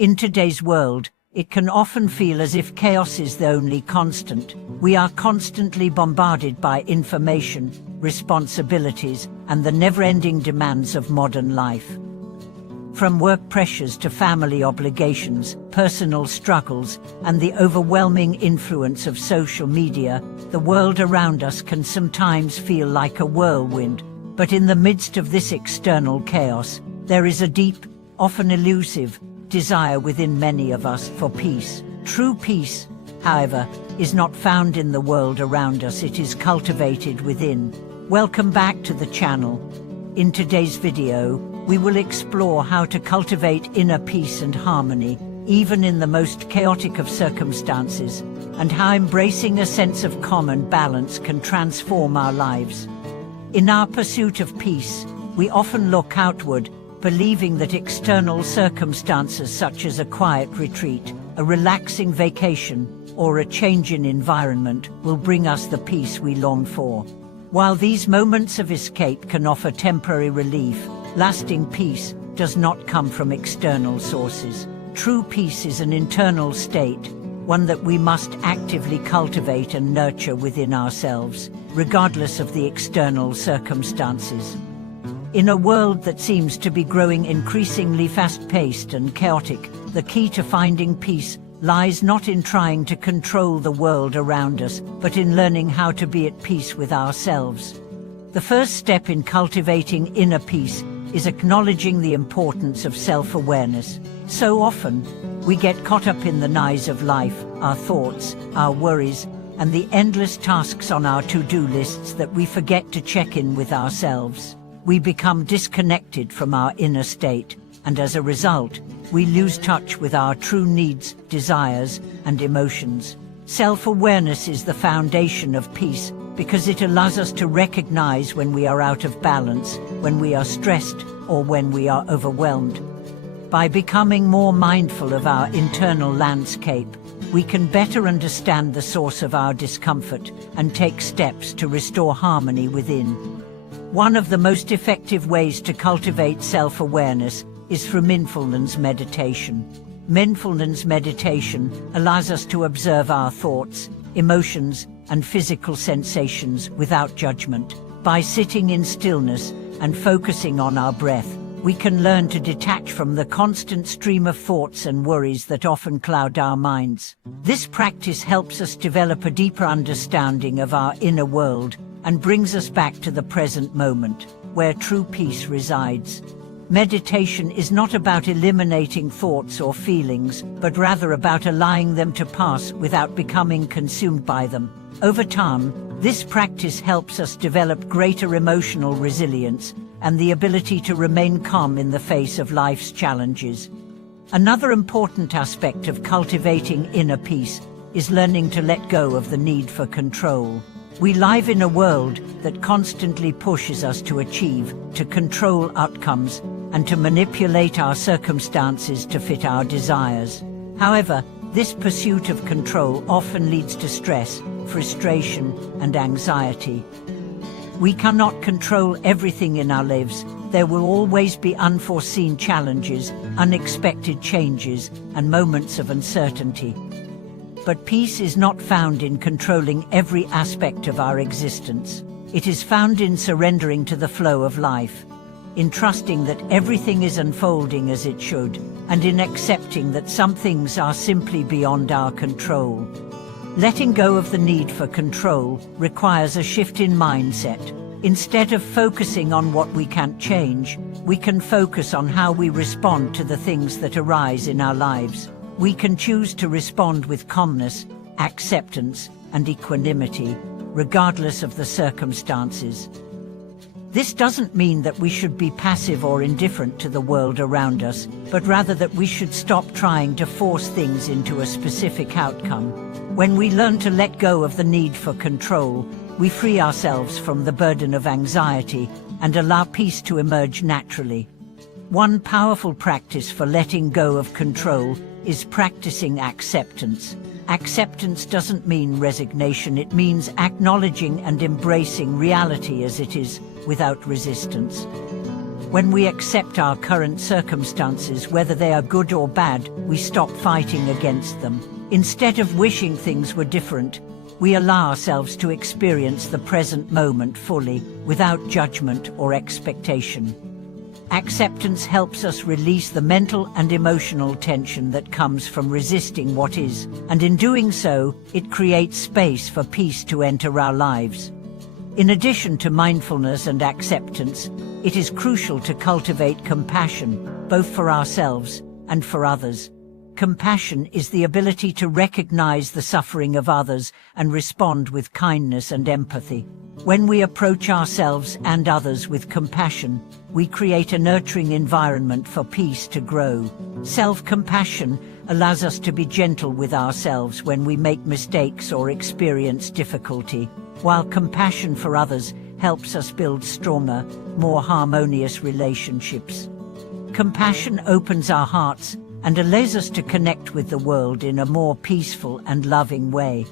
In today's world, it can often feel as if chaos is the only constant. We are constantly bombarded by information, responsibilities, and the never-ending demands of modern life. From work pressures to family obligations, personal struggles, and the overwhelming influence of social media, the world around us can sometimes feel like a whirlwind. But in the midst of this external chaos, there is a deep, often elusive, desire within many of us for peace. True peace, however, is not found in the world around us, it is cultivated within. Welcome back to the channel. In today's video, we will explore how to cultivate inner peace and harmony, even in the most chaotic of circumstances, and how embracing a sense of calm and balance can transform our lives. In our pursuit of peace, we often look outward, believing that external circumstances such as a quiet retreat, a relaxing vacation, or a change in environment will bring us the peace we long for. While these moments of escape can offer temporary relief, lasting peace does not come from external sources. True peace is an internal state, one that we must actively cultivate and nurture within ourselves, regardless of the external circumstances. In a world that seems to be growing increasingly fast-paced and chaotic, the key to finding peace lies not in trying to control the world around us, but in learning how to be at peace with ourselves. The first step in cultivating inner peace is acknowledging the importance of self-awareness. So often, we get caught up in the noise of life, our thoughts, our worries, and the endless tasks on our to-do lists that we forget to check in with ourselves. We become disconnected from our inner state, and as a result, we lose touch with our true needs, desires, and emotions. Self-awareness is the foundation of peace because it allows us to recognize when we are out of balance, when we are stressed, or when we are overwhelmed. By becoming more mindful of our internal landscape, we can better understand the source of our discomfort and take steps to restore harmony within. One of the most effective ways to cultivate self-awareness is through mindfulness meditation. Mindfulness meditation allows us to observe our thoughts, emotions, and physical sensations without judgment. By sitting in stillness and focusing on our breath, we can learn to detach from the constant stream of thoughts and worries that often cloud our minds. This practice helps us develop a deeper understanding of our inner world and brings us back to the present moment, where true peace resides. Meditation is not about eliminating thoughts or feelings, but rather about allowing them to pass without becoming consumed by them. Over time, this practice helps us develop greater emotional resilience and the ability to remain calm in the face of life's challenges. Another important aspect of cultivating inner peace is learning to let go of the need for control. We live in a world that constantly pushes us to achieve, to control outcomes, and to manipulate our circumstances to fit our desires. However, this pursuit of control often leads to stress, frustration, and anxiety. We cannot control everything in our lives. There will always be unforeseen challenges, unexpected changes, and moments of uncertainty. But peace is not found in controlling every aspect of our existence. It is found in surrendering to the flow of life, in trusting that everything is unfolding as it should, and in accepting that some things are simply beyond our control. Letting go of the need for control requires a shift in mindset. Instead of focusing on what we can't change, we can focus on how we respond to the things that arise in our lives. We can choose to respond with calmness, acceptance, and equanimity, regardless of the circumstances. This doesn't mean that we should be passive or indifferent to the world around us, but rather that we should stop trying to force things into a specific outcome. When we learn to let go of the need for control, we free ourselves from the burden of anxiety and allow peace to emerge naturally. One powerful practice for letting go of control is practicing acceptance. Acceptance doesn't mean resignation, it means acknowledging and embracing reality as it is, without resistance. When we accept our current circumstances, whether they are good or bad, we stop fighting against them. Instead of wishing things were different, we allow ourselves to experience the present moment fully, without judgment or expectation. Acceptance helps us release the mental and emotional tension that comes from resisting what is, and in doing so, it creates space for peace to enter our lives. In addition to mindfulness and acceptance, it is crucial to cultivate compassion, both for ourselves and for others. Compassion is the ability to recognize the suffering of others and respond with kindness and empathy. When we approach ourselves and others with compassion, we create a nurturing environment for peace to grow. Self-compassion allows us to be gentle with ourselves when we make mistakes or experience difficulty, while compassion for others helps us build stronger, more harmonious relationships. Compassion opens our hearts and allows us to connect with the world in a more peaceful and loving way.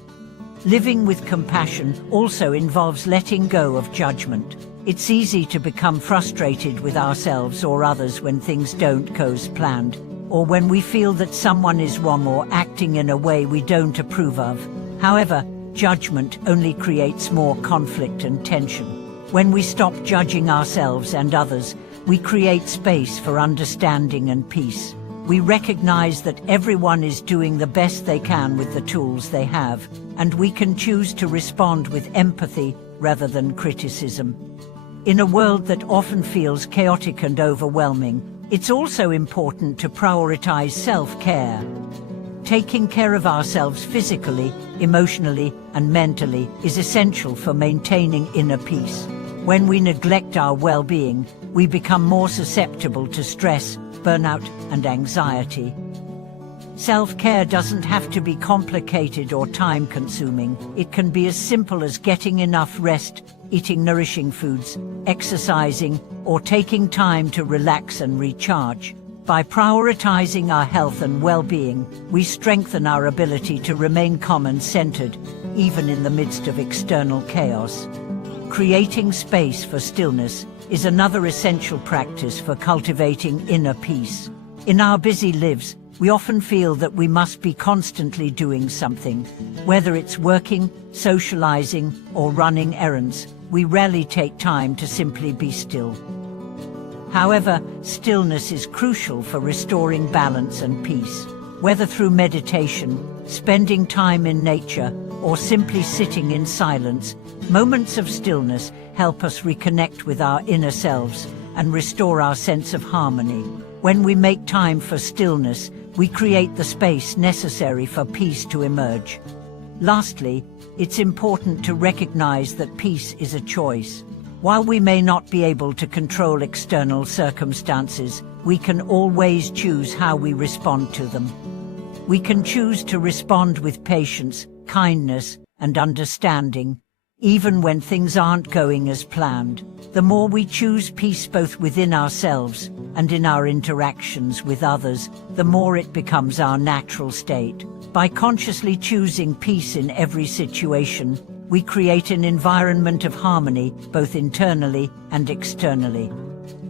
Living with compassion also involves letting go of judgment. It's easy to become frustrated with ourselves or others when things don't go as planned, or when we feel that someone is wrong or acting in a way we don't approve of. However, judgment only creates more conflict and tension. When we stop judging ourselves and others, we create space for understanding and peace. We recognize that everyone is doing the best they can with the tools they have, and we can choose to respond with empathy rather than criticism. In a world that often feels chaotic and overwhelming, it's also important to prioritize self-care. Taking care of ourselves physically, emotionally, and mentally is essential for maintaining inner peace. When we neglect our well-being, we become more susceptible to stress, burnout, and anxiety. Self-care doesn't have to be complicated or time-consuming. It can be as simple as getting enough rest, eating nourishing foods, exercising, or taking time to relax and recharge. By prioritizing our health and well-being, we strengthen our ability to remain calm and centered, even in the midst of external chaos. Creating space for stillness is another essential practice for cultivating inner peace. In our busy lives, we often feel that we must be constantly doing something. Whether it's working, socializing, or running errands, we rarely take time to simply be still. However, stillness is crucial for restoring balance and peace. Whether through meditation, spending time in nature, or simply sitting in silence, moments of stillness help us reconnect with our inner selves and restore our sense of harmony. When we make time for stillness, we create the space necessary for peace to emerge. Lastly, it's important to recognize that peace is a choice. While we may not be able to control external circumstances, we can always choose how we respond to them. We can choose to respond with patience, kindness, and understanding, even when things aren't going as planned. The more we choose peace both within ourselves and in our interactions with others, the more it becomes our natural state. By consciously choosing peace in every situation, we create an environment of harmony, both internally and externally.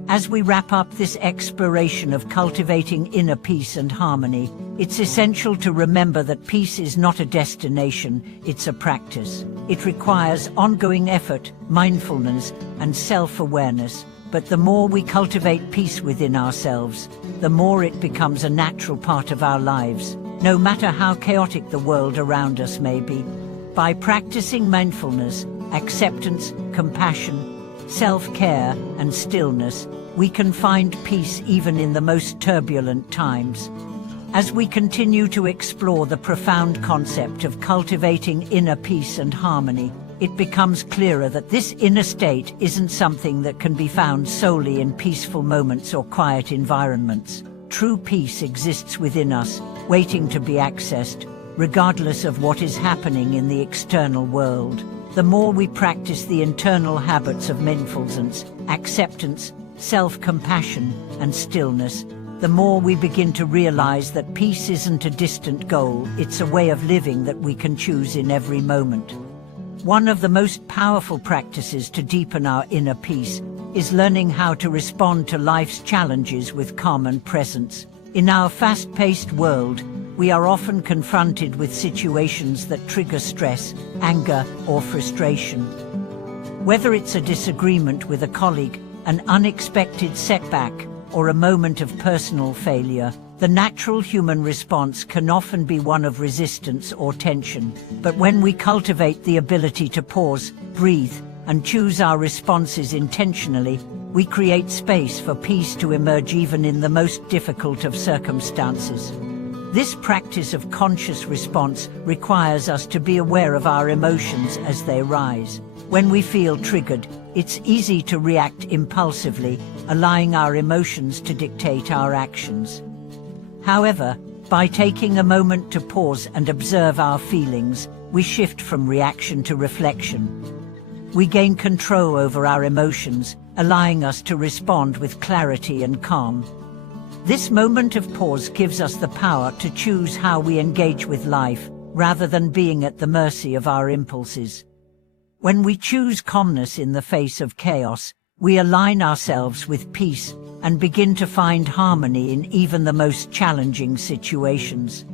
As we wrap up this exploration of cultivating inner peace and harmony, it's essential to remember that peace is not a destination, it's a practice. It requires ongoing effort, mindfulness, and self-awareness. But the more we cultivate peace within ourselves, the more it becomes a natural part of our lives, no matter how chaotic the world around us may be. By practicing mindfulness, acceptance, compassion, self-care, and stillness, we can find peace even in the most turbulent times. As we continue to explore the profound concept of cultivating inner peace and harmony, it becomes clearer that this inner state isn't something that can be found solely in peaceful moments or quiet environments. True peace exists within us, waiting to be accessed, regardless of what is happening in the external world. The more we practice the internal habits of mindfulness, acceptance, self-compassion, and stillness, the more we begin to realize that peace isn't a distant goal, it's a way of living that we can choose in every moment. One of the most powerful practices to deepen our inner peace is learning how to respond to life's challenges with calm and presence. In our fast-paced world, we are often confronted with situations that trigger stress, anger, or frustration. Whether it's a disagreement with a colleague, an unexpected setback, or a moment of personal failure, the natural human response can often be one of resistance or tension. But when we cultivate the ability to pause, breathe, and choose our responses intentionally, we create space for peace to emerge even in the most difficult of circumstances. This practice of conscious response requires us to be aware of our emotions as they rise. When we feel triggered, it's easy to react impulsively, allowing our emotions to dictate our actions. However, by taking a moment to pause and observe our feelings, we shift from reaction to reflection. We gain control over our emotions, allowing us to respond with clarity and calm. This moment of pause gives us the power to choose how we engage with life, rather than being at the mercy of our impulses. When we choose calmness in the face of chaos, we align ourselves with peace and begin to find harmony in even the most challenging situations.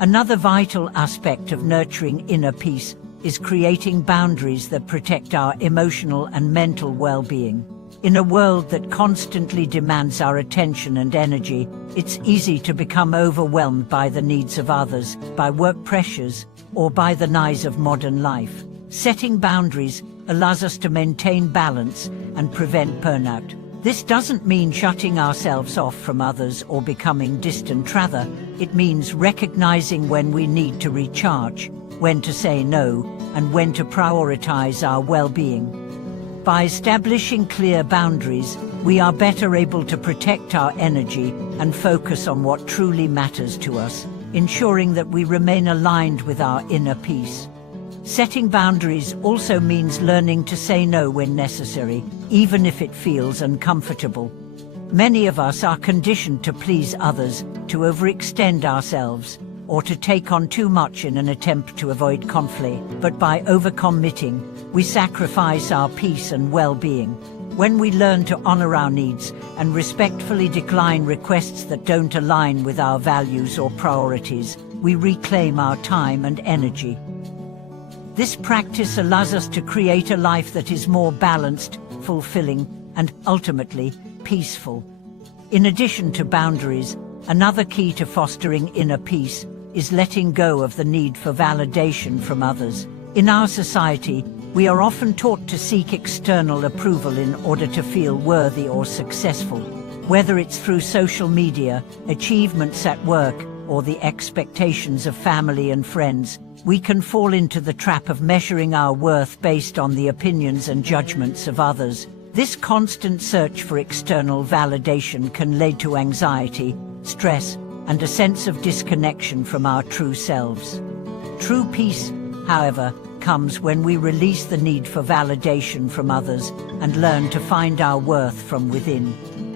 Another vital aspect of nurturing inner peace is creating boundaries that protect our emotional and mental well-being. In a world that constantly demands our attention and energy, it's easy to become overwhelmed by the needs of others, by work pressures, or by the noise of modern life. Setting boundaries allows us to maintain balance and prevent burnout. This doesn't mean shutting ourselves off from others or becoming distant. Rather, it means recognizing when we need to recharge, when to say no, and when to prioritize our well-being. By establishing clear boundaries, we are better able to protect our energy and focus on what truly matters to us, ensuring that we remain aligned with our inner peace. Setting boundaries also means learning to say no when necessary, even if it feels uncomfortable. Many of us are conditioned to please others, to overextend ourselves, or to take on too much in an attempt to avoid conflict. But by overcommitting, we sacrifice our peace and well-being. When we learn to honor our needs and respectfully decline requests that don't align with our values or priorities, we reclaim our time and energy. This practice allows us to create a life that is more balanced, fulfilling, and ultimately peaceful. In addition to boundaries, another key to fostering inner peace is letting go of the need for validation from others. In our society, we are often taught to seek external approval in order to feel worthy or successful. Whether it's through social media, achievements at work, or the expectations of family and friends, we can fall into the trap of measuring our worth based on the opinions and judgments of others. This constant search for external validation can lead to anxiety, stress, and a sense of disconnection from our true selves. True peace, however, comes when we release the need for validation from others and learn to find our worth from within.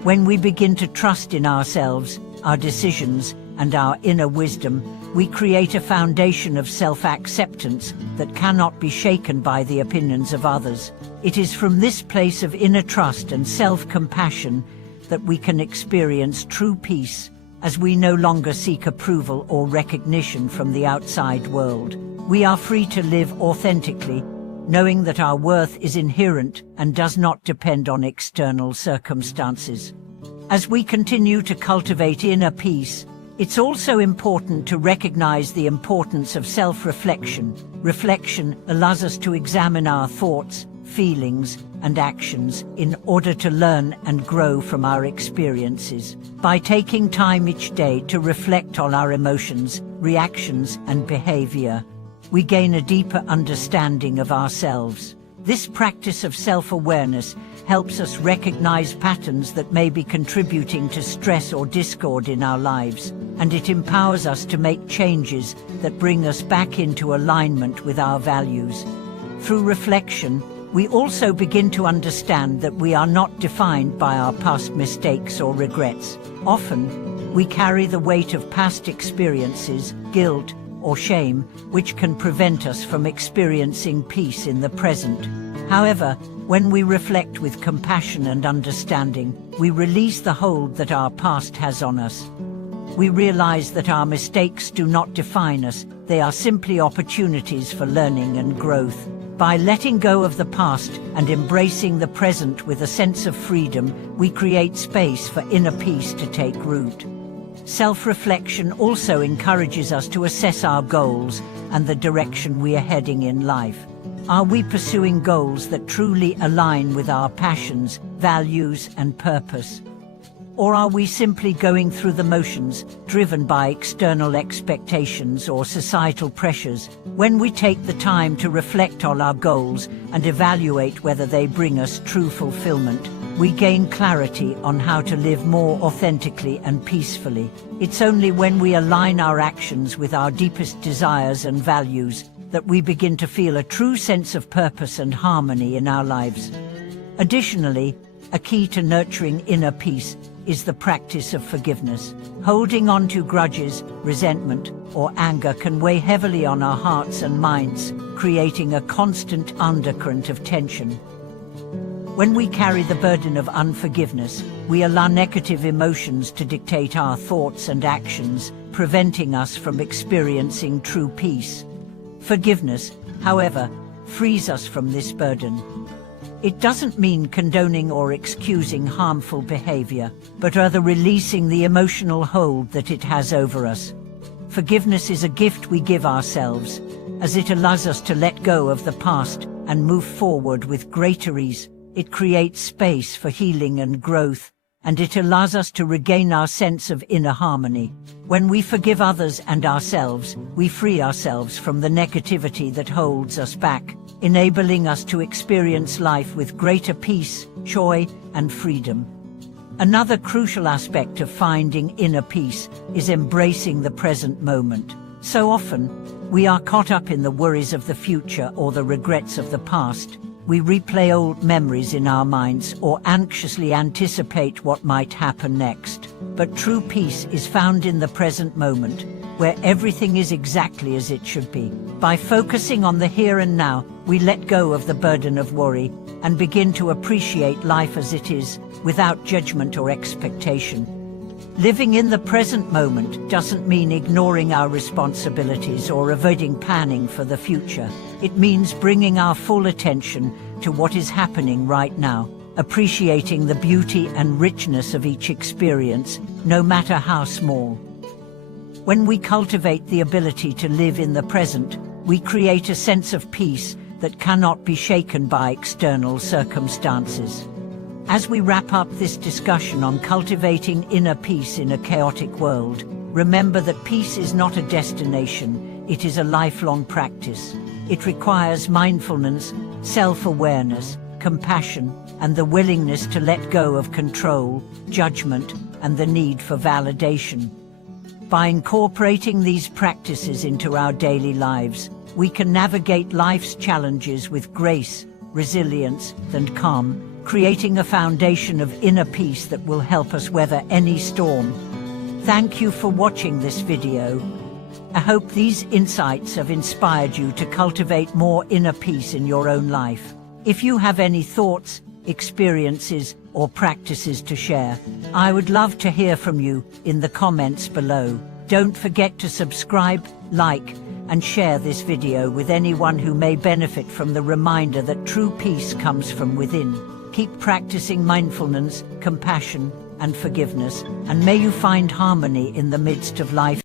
When we begin to trust in ourselves, our decisions, and our inner wisdom, we create a foundation of self-acceptance that cannot be shaken by the opinions of others. It is from this place of inner trust and self-compassion that we can experience true peace, as we no longer seek approval or recognition from the outside world. We are free to live authentically, knowing that our worth is inherent and does not depend on external circumstances. As we continue to cultivate inner peace, it's also important to recognize the importance of self-reflection. Reflection allows us to examine our thoughts, feelings, and actions in order to learn and grow from our experiences. By taking time each day to reflect on our emotions, reactions, and behavior, we gain a deeper understanding of ourselves. This practice of self-awareness helps us recognize patterns that may be contributing to stress or discord in our lives, and it empowers us to make changes that bring us back into alignment with our values. Through reflection, we also begin to understand that we are not defined by our past mistakes or regrets. Often, we carry the weight of past experiences, guilt, or shame, which can prevent us from experiencing peace in the present. However, when we reflect with compassion and understanding, we release the hold that our past has on us. We realize that our mistakes do not define us, they are simply opportunities for learning and growth. By letting go of the past and embracing the present with a sense of freedom, we create space for inner peace to take root. Self-reflection also encourages us to assess our goals and the direction we are heading in life. Are we pursuing goals that truly align with our passions, values, and purpose? Or are we simply going through the motions, driven by external expectations or societal pressures? When we take the time to reflect on our goals and evaluate whether they bring us true fulfillment, we gain clarity on how to live more authentically and peacefully. It's only when we align our actions with our deepest desires and values that we begin to feel a true sense of purpose and harmony in our lives. Additionally, a key to nurturing inner peace is the practice of forgiveness. Holding on to grudges, resentment, or anger can weigh heavily on our hearts and minds, creating a constant undercurrent of tension. When we carry the burden of unforgiveness, we allow negative emotions to dictate our thoughts and actions, preventing us from experiencing true peace. Forgiveness, however, frees us from this burden. It doesn't mean condoning or excusing harmful behavior, but rather releasing the emotional hold that it has over us. Forgiveness is a gift we give ourselves, as it allows us to let go of the past and move forward with greater ease. It creates space for healing and growth, and it allows us to regain our sense of inner harmony. When we forgive others and ourselves, we free ourselves from the negativity that holds us back, enabling us to experience life with greater peace, joy, and freedom. Another crucial aspect of finding inner peace is embracing the present moment. So often, we are caught up in the worries of the future or the regrets of the past. We replay old memories in our minds or anxiously anticipate what might happen next. But true peace is found in the present moment, where everything is exactly as it should be. By focusing on the here and now, we let go of the burden of worry and begin to appreciate life as it is, without judgment or expectation. Living in the present moment doesn't mean ignoring our responsibilities or avoiding planning for the future. It means bringing our full attention to what is happening right now, appreciating the beauty and richness of each experience, no matter how small. When we cultivate the ability to live in the present, we create a sense of peace that cannot be shaken by external circumstances. As we wrap up this discussion on cultivating inner peace in a chaotic world, remember that peace is not a destination, it is a lifelong practice. It requires mindfulness, self-awareness, compassion, and the willingness to let go of control, judgment, and the need for validation. By incorporating these practices into our daily lives, we can navigate life's challenges with grace, resilience, and calm, creating a foundation of inner peace that will help us weather any storm. Thank you for watching this video. I hope these insights have inspired you to cultivate more inner peace in your own life. If you have any thoughts, experiences, or practices to share, I would love to hear from you in the comments below. Don't forget to subscribe, like, and share this video with anyone who may benefit from the reminder that true peace comes from within. Keep practicing mindfulness, compassion, and forgiveness, and may you find harmony in the midst of life's